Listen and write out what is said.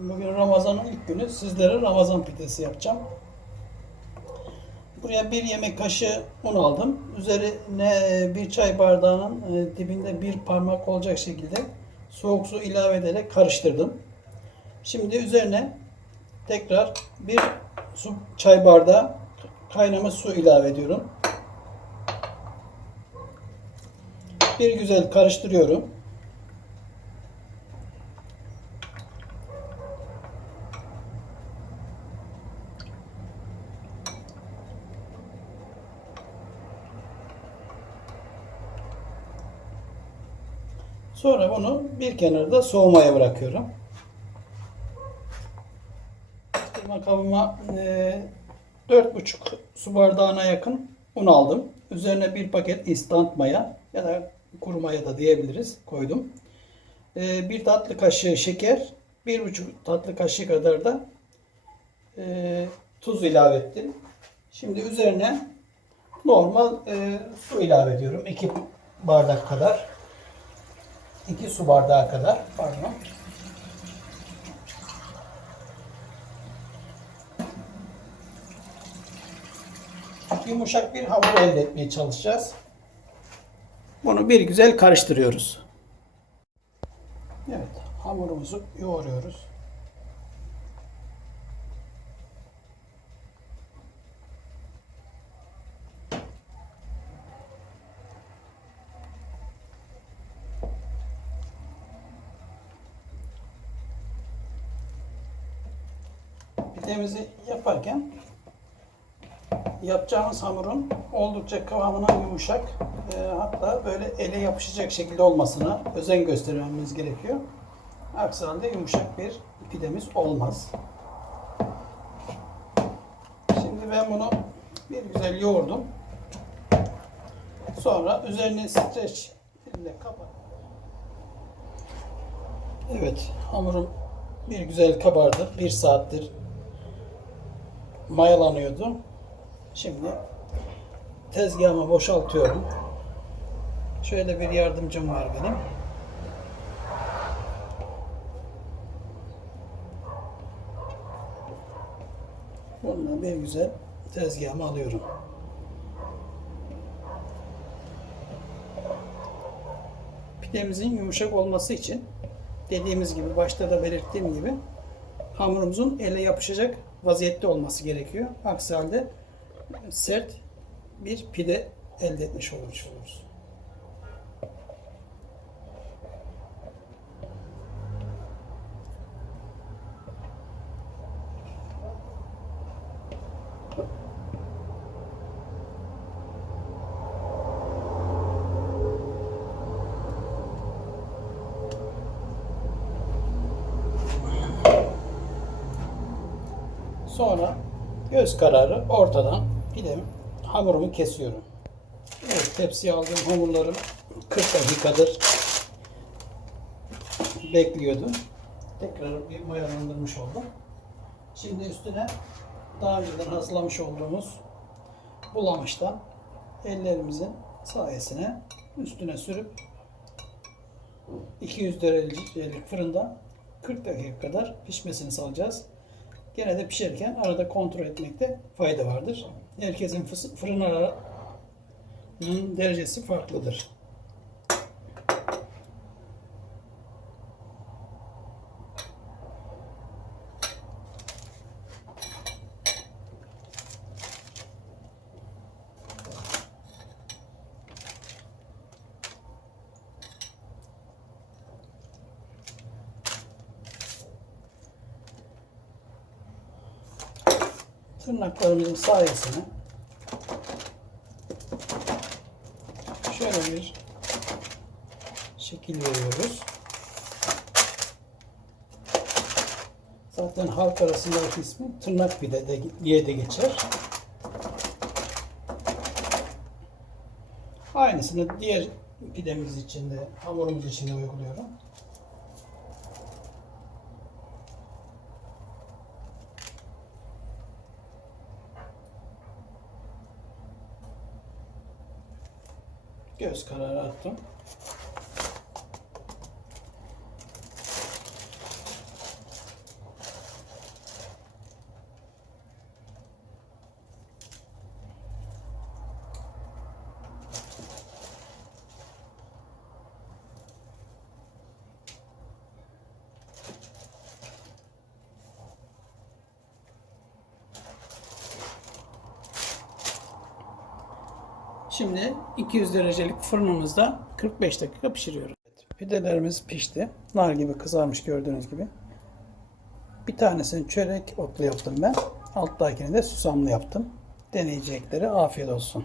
Bugün Ramazan'ın ilk günü. Sizlere Ramazan pidesi yapacağım. Buraya bir yemek kaşığı un aldım. Üzerine bir çay bardağının e, dibinde bir parmak olacak şekilde soğuk su ilave ederek karıştırdım. Şimdi üzerine tekrar bir su çay bardağı kaynamış su ilave ediyorum. Bir güzel karıştırıyorum. Sonra bunu bir kenarda soğumaya bırakıyorum. Kırma kabıma e, 4,5 su bardağına yakın un aldım. Üzerine bir paket instant maya ya da kuru maya da diyebiliriz koydum. E, bir tatlı kaşığı şeker, bir buçuk tatlı kaşığı kadar da e, tuz ilave ettim. Şimdi üzerine normal e, su ilave ediyorum. 2 bardak kadar. 2 su bardağı kadar. Pardon. Yumuşak bir hamur elde etmeye çalışacağız. Bunu bir güzel karıştırıyoruz. Evet, hamurumuzu yoğuruyoruz. Pidemizi yaparken yapacağımız hamurun oldukça kıvamına yumuşak e, hatta böyle ele yapışacak şekilde olmasına özen göstermemiz gerekiyor. Aksi halde yumuşak bir pidemiz olmaz. Şimdi ben bunu bir güzel yoğurdum. Sonra üzerine streç ile kapat. Evet hamurum bir güzel kabardı. Bir saattir mayalanıyordu. Şimdi tezgahıma boşaltıyorum. Şöyle bir yardımcım var benim. Bununla bir güzel tezgahıma alıyorum. Pidemizin yumuşak olması için dediğimiz gibi başta da belirttiğim gibi hamurumuzun ele yapışacak vaziyette olması gerekiyor. Aksi halde sert bir pide elde etmiş olmuş oluruz. Sonra göz kararı ortadan pidemi hamurumu kesiyorum. Evet tepsiye aldığım hamurlarım 40 dakikadır bekliyordu. Tekrar bir mayalandırmış oldum. Şimdi üstüne daha önceden hazırlamış olduğumuz bulamıştan ellerimizin sayesine üstüne sürüp 200 derecelik fırında 40 dakika kadar pişmesini sağlayacağız. Gene de pişerken arada kontrol etmekte fayda vardır. Herkesin fırın derecesi farklıdır. Tırnaklarımızın sayesinde şöyle bir şekil veriyoruz. Zaten halk arasındaki ismi tırnak pide de, diye de geçer. Aynısını diğer pidemiz için de hamurumuz için de uyguluyorum. Göz kararı attım. Şimdi 200 derecelik fırınımızda 45 dakika pişiriyoruz. Pidelerimiz pişti. Nar gibi kızarmış gördüğünüz gibi. Bir tanesini çörek otlu yaptım ben. Alttakini de susamlı yaptım. Deneyecekleri afiyet olsun.